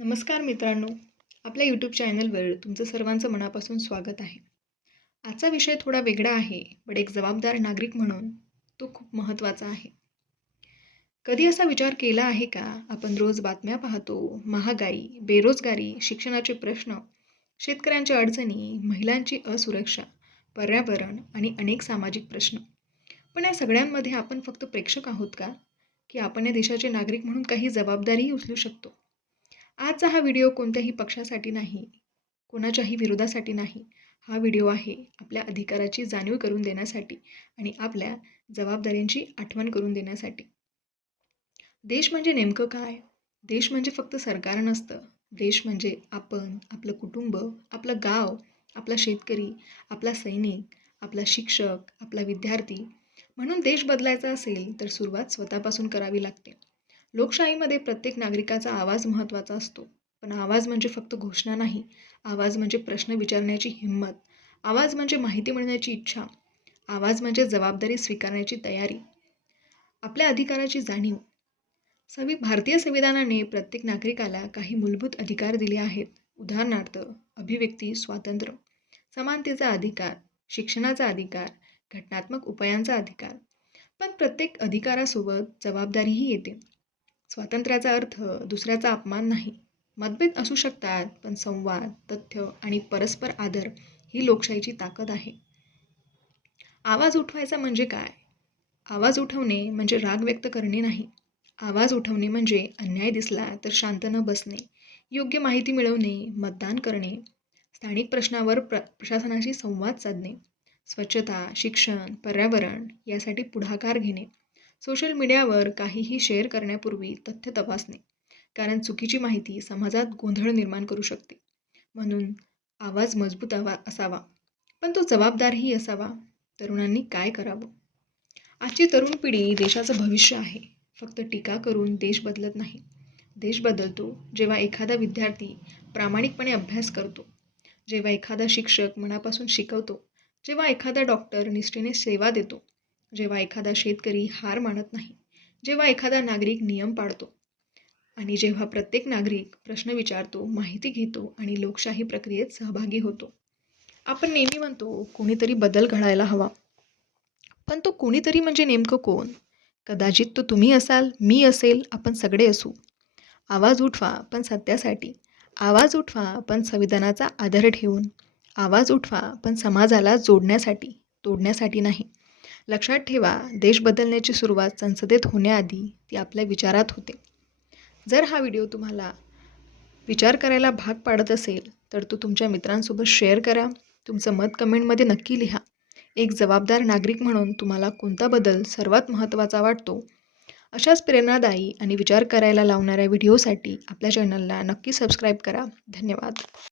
नमस्कार मित्रांनो, आपल्या यूट्यूब चॅनलवर तुमचं सर्वांचं मनापासून स्वागत आहे. आजचा विषय थोडा वेगळा आहे, पण एक जबाबदार नागरिक म्हणून तो खूप महत्त्वाचा आहे. कधी असा विचार केला आहे का, आपण रोज बातम्या पाहतो, महागाई, बेरोजगारी, शिक्षणाचे प्रश्न, शेतकऱ्यांच्या अडचणी, महिलांची असुरक्षा, पर्यावरण आणि अनेक सामाजिक प्रश्न. पण या सगळ्यांमध्ये आपण फक्त प्रेक्षक आहोत का? की आपण या देशाचे नागरिक म्हणून काही जबाबदारीही उचलू शकतो? आजचा हा व्हिडिओ कोणत्याही पक्षासाठी नाही, कोणाच्याही विरोधासाठी नाही. हा व्हिडिओ आहे आपल्या अधिकाराची जाणीव करून देण्यासाठी आणि आपल्या जबाबदाऱ्यांची आठवण करून देण्यासाठी. देश म्हणजे नेमकं काय? देश म्हणजे फक्त सरकार नसतं. देश म्हणजे आपण, आपलं कुटुंब, आपलं गाव, आपला शेतकरी, आपला सैनिक, आपला शिक्षक, आपला विद्यार्थी. म्हणून देश बदलायचा असेल तर सुरुवात स्वतःपासून करावी लागते. लोकशाहीमध्ये प्रत्येक नागरिकाचा आवाज महत्त्वाचा असतो. पण आवाज म्हणजे फक्त घोषणा नाही. आवाज म्हणजे प्रश्न विचारण्याची हिंमत. आवाज म्हणजे माहिती मिळण्याची इच्छा. आवाज म्हणजे जबाबदारी स्वीकारण्याची तयारी. आपल्या अधिकाराची जाणीव. भारतीय संविधानाने प्रत्येक नागरिकाला काही मूलभूत अधिकार दिले आहेत. उदाहरणार्थ, अभिव्यक्ती स्वातंत्र्य, समानतेचा अधिकार, शिक्षणाचा अधिकार, घटनात्मक उपायांचा अधिकार. पण प्रत्येक अधिकारासोबत जबाबदारीही येते. स्वातंत्र्याचा अर्थ दुसऱ्याचा अपमान नाही. मतभेद असू शकतात, पण संवाद, तथ्य आणि परस्पर आदर ही लोकशाहीची ताकद आहे. आवाज उठवायचा म्हणजे काय? आवाज उठवणे म्हणजे राग व्यक्त करणे नाही. आवाज उठवणे म्हणजे अन्याय दिसला तर शांत न बसणे, योग्य माहिती मिळवणे, मतदान करणे, स्थानिक प्रश्नावर प्रशासनाशी संवाद साधणे, स्वच्छता, शिक्षण, पर्यावरण यासाठी पुढाकार घेणे, सोशल मीडियावर काहीही शेअर करण्यापूर्वी तथ्य तपासणे, कारण चुकीची माहिती समाजात गोंधळ निर्माण करू शकते. म्हणून आवाज मजबूत असावा, पण तो जबाबदारही असावा. तरुणांनी काय करावं? आजची तरुण पिढी देशाचं भविष्य आहे. फक्त टीका करून देश बदलत नाही. देश बदलतो जेव्हा एखादा विद्यार्थी प्रामाणिकपणे अभ्यास करतो, जेव्हा एखादा शिक्षक मनापासून शिकवतो, जेव्हा एखादा डॉक्टर निष्ठेने सेवा देतो, जेव्हा एखादा शेतकरी हार मानत नाही, जेव्हा एखादा नागरिक नियम पाळतो आणि जेव्हा प्रत्येक नागरिक प्रश्न विचारतो, माहिती घेतो आणि लोकशाही प्रक्रियेत सहभागी होतो. आपण नेहमी म्हणतो कोणीतरी बदल घडायला हवा, पण तो कोणीतरी म्हणजे नेमकं कोण? कदाचित तो तुम्ही असाल, मी असेल, आपण सगळे असू. आवाज उठवा, पण सत्यासाठी. आवाज उठवा, पण संविधानाचा आदर ठेवून. आवाज उठवा, पण समाजाला जोडण्यासाठी, तोडण्यासाठी नाही. लक्षात ठेवा, देश बदलण्याची सुरुवात संसदेत होण्याआधी ती आपल्या विचारात होते. जर हा व्हिडिओ तुम्हाला विचार करायला भाग पाडत असेल, तर तो तुमच्या मित्रांसोबत शेअर करा. तुमचं मत कमेंटमध्ये नक्की लिहा. एक जबाबदार नागरिक म्हणून तुम्हाला कोणता बदल सर्वात महत्त्वाचा वाटतो? अशाच प्रेरणादायी आणि विचार करायला लावणाऱ्या व्हिडिओसाठी आपल्या चॅनलला नक्की सबस्क्राईब करा. धन्यवाद.